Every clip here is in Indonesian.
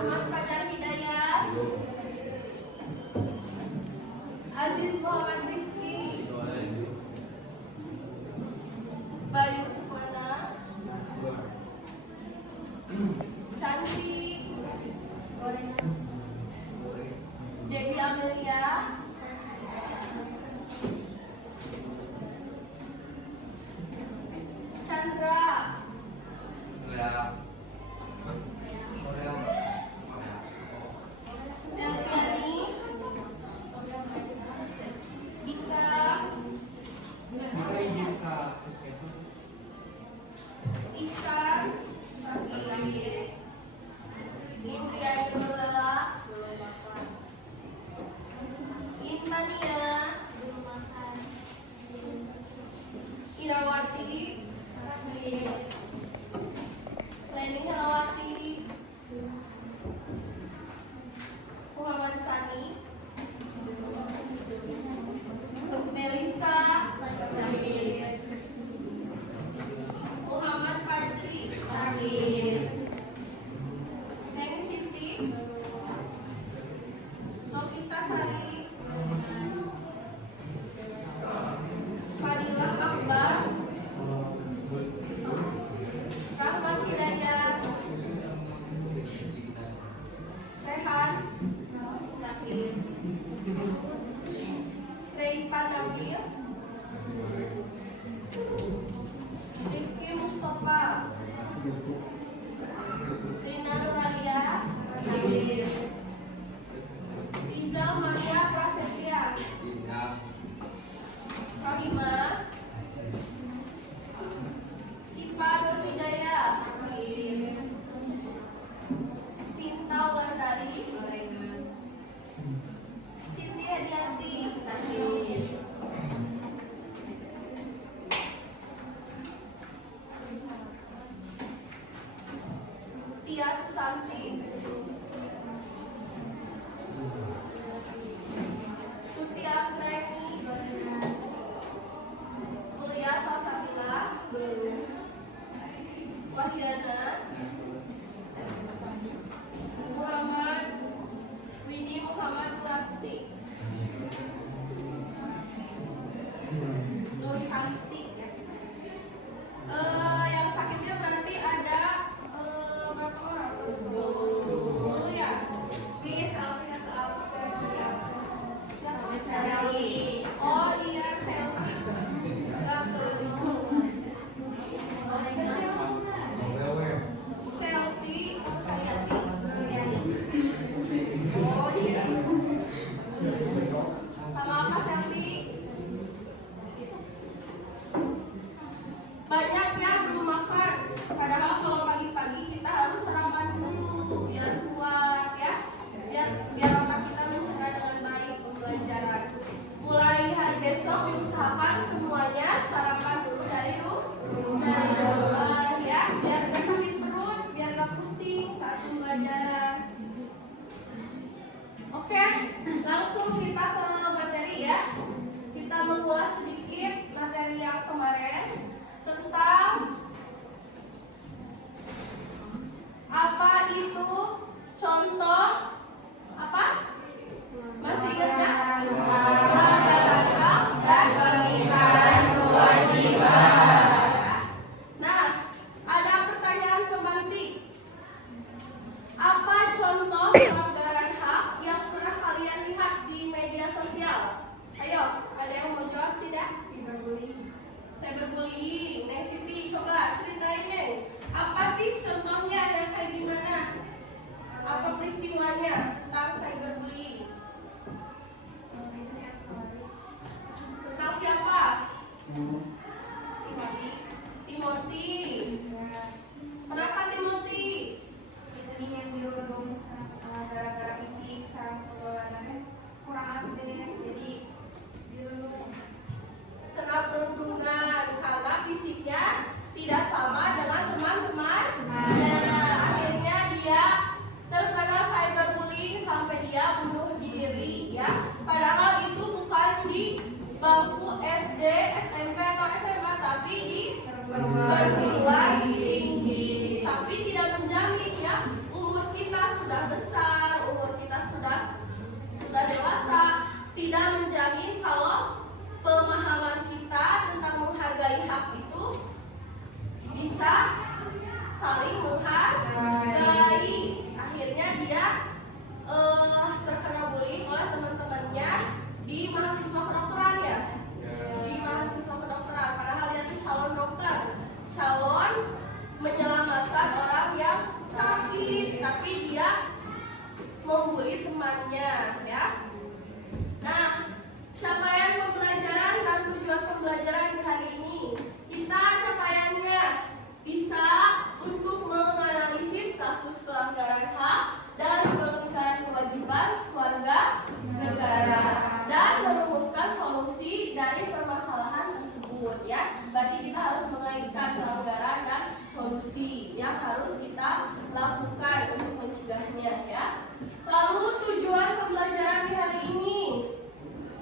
Ahmad Fajar Hidayat, Aziz Muhammad Rizky, Bayu Sukmana, Cantik, Dewi Amelia, Chandra, Melviani, Ika, Ihsan, Indriani Nurlela, Inmania, Irawati, Leni Herawati, Muhammad Sani, Melisa, Muhammad Fajri, Neng Siti, Novita Sari, Fadilah Akbar, Rahmat Hidayat, Rehan, Reifa Nabil, Rifki Mustafa, Rina Nuralia, Rizal Maria Prasetya, Rahimah, Sipa Nur Hidayat, Sinta Wulandari, Siti Hedianti, Tia Susanti, Tuti Apreni, Mulia Salsabila, Wahyana, Muhammad Widi Muhammad Lapsi, Nur Samsi ya. Yang sakitnya berarti ada berapa orang? 10 ya. Oh iya, selfie. Enggak ke itu. Selfie Hayati. Oh iya. Sama apa selfie? Banyak yang belum makan. Padahal kalau pagi-pagi kita harus sarapan dulu biar kuat ya. Biar otak kita mencerna dengan baik pembelajaran. Mulai hari besok diusahakan semuanya sarapan dulu dari rumah ya, biar gak sakit perut, biar gak pusing saat pembelajaran. Oke, langsung kita ke materi ya. Kita mengulas sedikit materi yang kemarin tentang apa itu contoh apa? Masih ingat nggak? Pengamalan hak dan pengibaran kewajiban. Nah, ada pertanyaan pembanti. Apa contoh pelanggaran hak yang pernah kalian lihat di media sosial? Ayo, ada yang mau jawab tidak? Cyberbullying. Neng Siti, coba ceritain Neng. Apa sih contohnya yang kayak gimana? Apa peristiwanya tentang cyberbullying? Tentang siapa? Timothy. Kenapa Timothy? Ini yang diurung gara-gara fisik sama pengeluarannya kurang update, jadi diurung. Kena perundungan karena fisiknya tidak sama dengan teman-teman. Akhirnya dia terkena cyberbullying sampai dia bunuh diri ya. Padahal itu bukan di bangku SD, SMP atau SMA, tapi di perguruan tinggi. Tapi tidak menjamin ya umur kita sudah sudah besar, umur kita sudah dewasa, tidak menjamin kalau pemahaman kita tentang menghargai hak itu bisa saling menghargai. Akhirnya dia terkena bullying oleh teman-temannya di mahasiswa kedokteran ya, di mahasiswa kedokteran. Padahal dia tuh calon dokter, calon menyelamatkan orang yang sakit, tapi dia membuli temannya ya. Nah, capaian pembelajaran dan tujuan pembelajaran di hari ini, kita capaiannya bisa untuk menganalisis kasus pelanggaran hak dan pelanggaran kewajiban warga negara dan merumuskan solusi dari permasalahan tersebut ya. Berarti kita harus mengaitkan pelanggaran dan solusi yang harus kita lakukan untuk mencegahnya ya. Lalu tujuan pembelajaran di hari ini,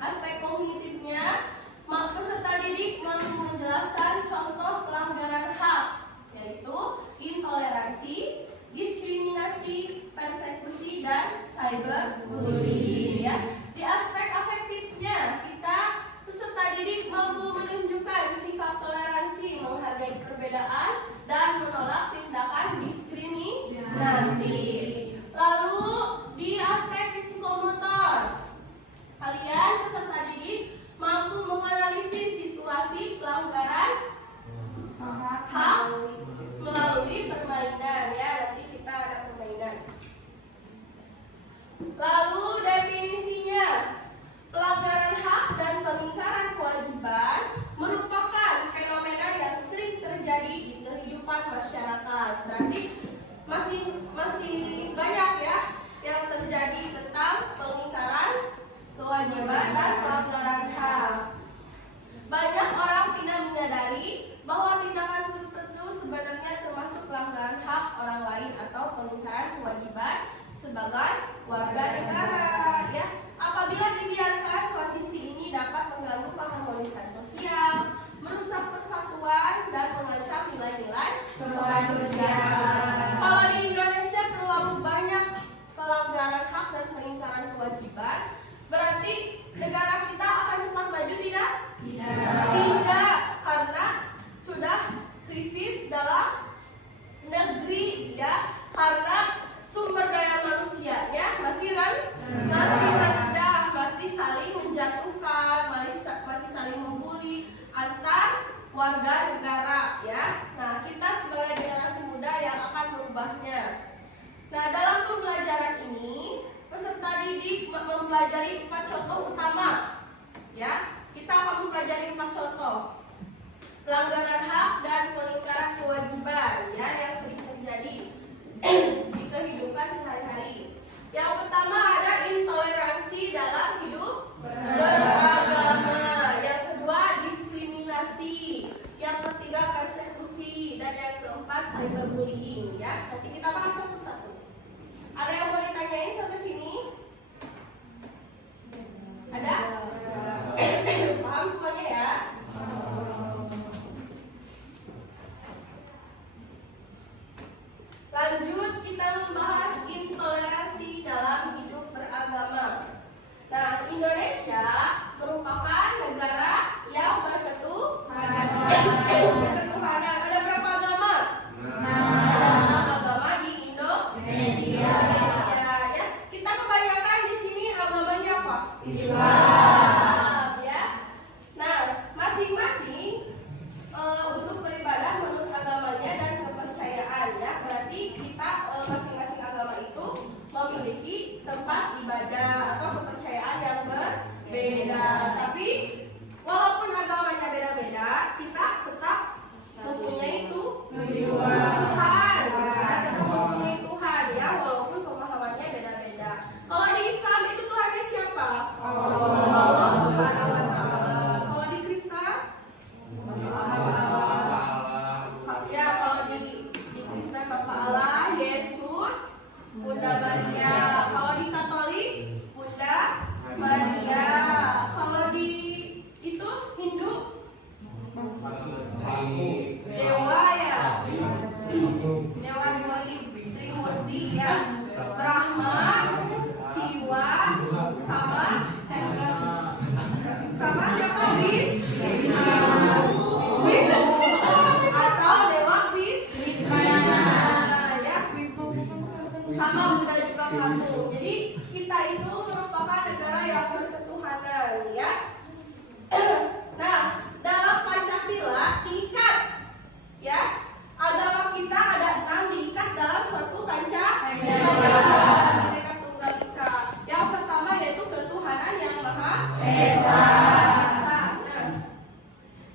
aspek kognitifnya, peserta didik mampu menjelaskan contoh pelanggaran hak, yaitu intoleransi, diskriminasi, persekusi, dan cyberbullying ya. Di aspek afektifnya, kita peserta didik mampu menunjukkan sikap toleransi, menghargai perbedaan, dan menolak tindakan diskriminasi. Lalu di aspek psikomotor, kalian peserta didik mampu menganalisis situasi pelanggaran hak melalui permainan ya. Nanti kita ada permainan. Lalu definisinya, pelanggaran hak dan pengingkaran kewajiban merupakan fenomena yang sering terjadi di kehidupan masyarakat. Berarti masih banyak ya yang terjadi tentang pengingkaran kewajiban dan pelanggaran hak. Banyak orang tidak menyadari bahwa tindakan tertentu sebenarnya termasuk pelanggaran hak orang lain atau pengingkaran kewajiban sebagai warga negara ya. Apabila dibiarkan, kondisi ini dapat mengganggu keharmonisan sosial, merusak persatuan, dan mengancam nilai-nilai kemanusiaan. Kalau di Indonesia terlalu banyak pelanggaran hak dan pengingkaran kewajiban, berarti negara kita akan cepat maju tidak? Tidak, karena sudah krisis dalam negeri ya, karena sumber daya manusianya masih rendah, masih saling menjatuhkan, masih saling membuli antar warga negara ya. Nah, kita sebagai generasi muda yang akan merubahnya. Nah, dalam pembelajaran ini peserta didik mempelajari 4 contoh utama ya. Kita akan mempelajari 4 contoh pelanggaran hak dan pengingkaran kewajiban ya yang sering terjadi di kehidupan sehari-hari. Yang pertama ada intoleransi dalam hidup beragama. Yang kedua diskriminasi. Yang ketiga persekusi, dan yang keempat cyberbullying ya. Nanti kita bahas satu-satu. Ada yang mau ditanyain sampai sini? Ada? Paham semuanya ya? Lanjut sama Buddha juga kamu. Jadi kita itu merupakan negara yang berketuhanan, ya. Nah, dalam Pancasila diikat, ya, agama kita ada 6 diikat dalam suatu Pancasila dan Bhinneka Tunggal Ika. Yang pertama yaitu ketuhanan yang Maha Esa. Nah,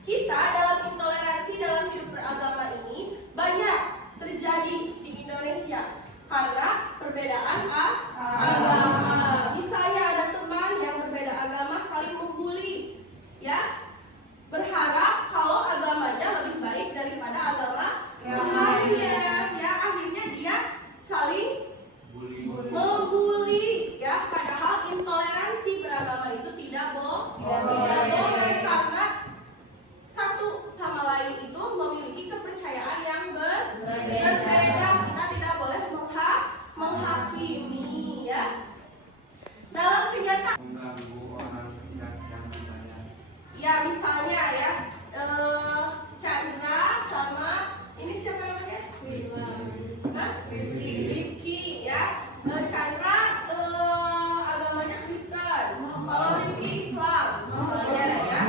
kita dalam intoleransi dalam hidup beragama ini banyak terjadi di Indonesia karena perbedaan agama. Misalnya ada teman yang berbeda agama saling membuli, ya, berharap kalau agamanya lebih baik daripada agama yang lainnya, ya, akhirnya dia saling membuli, ya, padahal intoleransi beragama itu tidak boleh karena satu sama lain itu memiliki kepercayaan yang berbeda. Kita tidak boleh menghakimi, ya. Dalam kenyataan, ya, misalnya, ya, Chandra sama ini siapa namanya? Rifki, ya. Chandra agamanya Kristen, kalau Rifki Islam, misalnya, ya.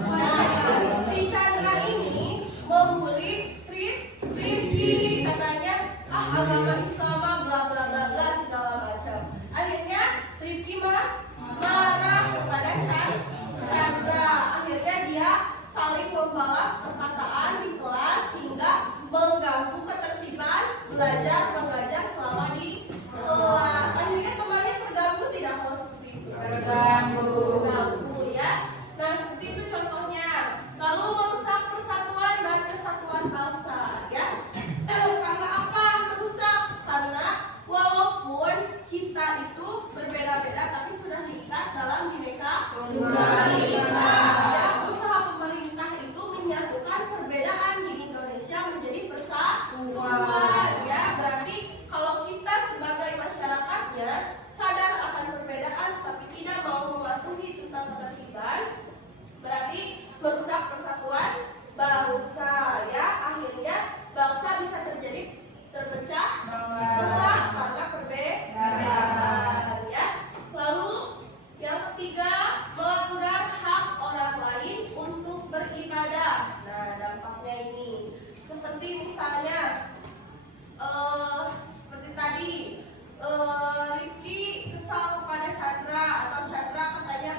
Nah, si Chandra ini membuli Rifki, katanya agama Islam bla bla bla bla segala macam. Akhirnya Rifki marah kepada Chandra. Akhirnya dia saling membalas perkataan di kelas hingga mengganggu ketertiban belajar mengajar selama di kelas. Akhirnya temannya terganggu tidak, kalau seperti itu? Terganggu, ya. Nah, seperti itu contohnya. Lalu merusak persatuan dan kesatuan bangsa, ya. Karena apa merusak? Karena walaupun kita itu berbeda-beda tapi sudah diikat dalam Bhinneka Tunggal Ika, ya. Usaha pemerintah itu menyatukan perbedaan di Indonesia menjadi persatuan, ya. Berarti kalau kita sebagai masyarakatnya sadar akan perbedaan tapi tidak mau mematuhi tentang ketertiban, berarti merusak persatuan bangsa, ya. Akhirnya bangsa bisa terpecah belah karena perbedaan, ya. Lalu yang ketiga, melanggar hak orang lain untuk beribadah. Nah, dampaknya ini seperti misalnya seperti tadi Rifki kesal kepada Chandra, atau Chandra katanya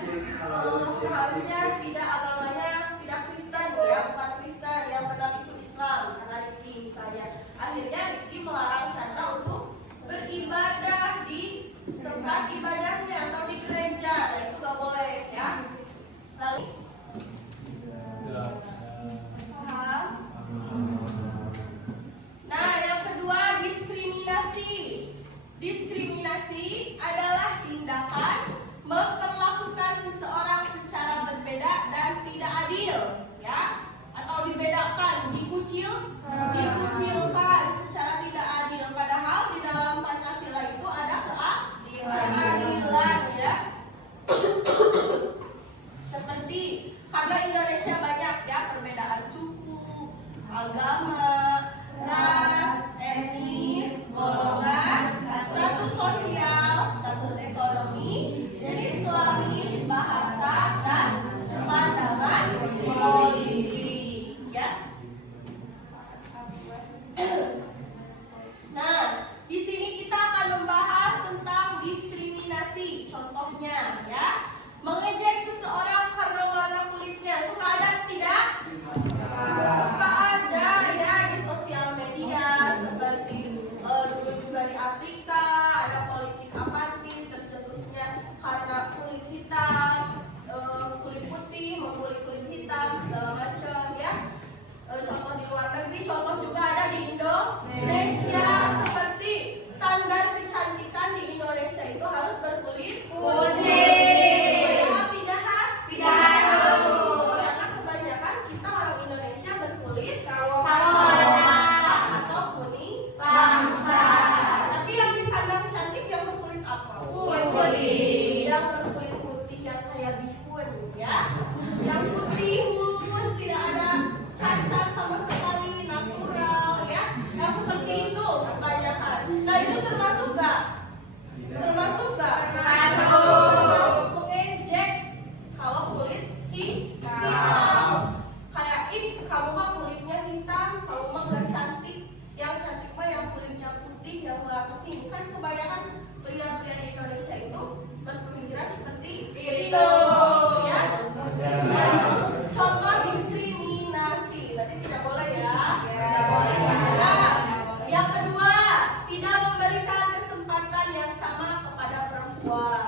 seharusnya tidak agamanya tidak Kristen, ya, bukan Kristen, yang benar itu Islam, kata Rifki misalnya. Akhirnya Rifki melarang Chandra untuk beribadah di tempat ibadahnya atau di gereja, ya, itu gak boleh, ya. Lalu paham? Nah, yang kedua, diskriminasi. Diskriminasi adalah tindakan memperlakukan seseorang secara berbeda dan tidak adil, ya, atau dibedakan, dikucilkan secara tidak adil. Padahal di dalam Pancasila itu ada keadilan, ya. Seperti karena Indonesia banyak, ya, perbedaan suku, agama, ras, etnis, golongan, status sosial, status ekonomi, jenis kelamin, bahasa, dan pandangan politik, ya. itu termasuk gak? Termasuk gak? Termasuk. Termasuk mengejek kalau kulit hitam. Kayak kamu mah kulitnya hitam, kamu mah gak cantik. Yang cantik mah yang kulitnya putih, yang langsing. Kan kebanyakan pria-pria di Indonesia itu berpemikiran seperti itu, ya. Nah, itu contoh diskriminasi. Berarti tidak boleh ya. Tidak boleh. Nah, yang kedua, tidak memberikan kesempatan yang sama kepada perempuan.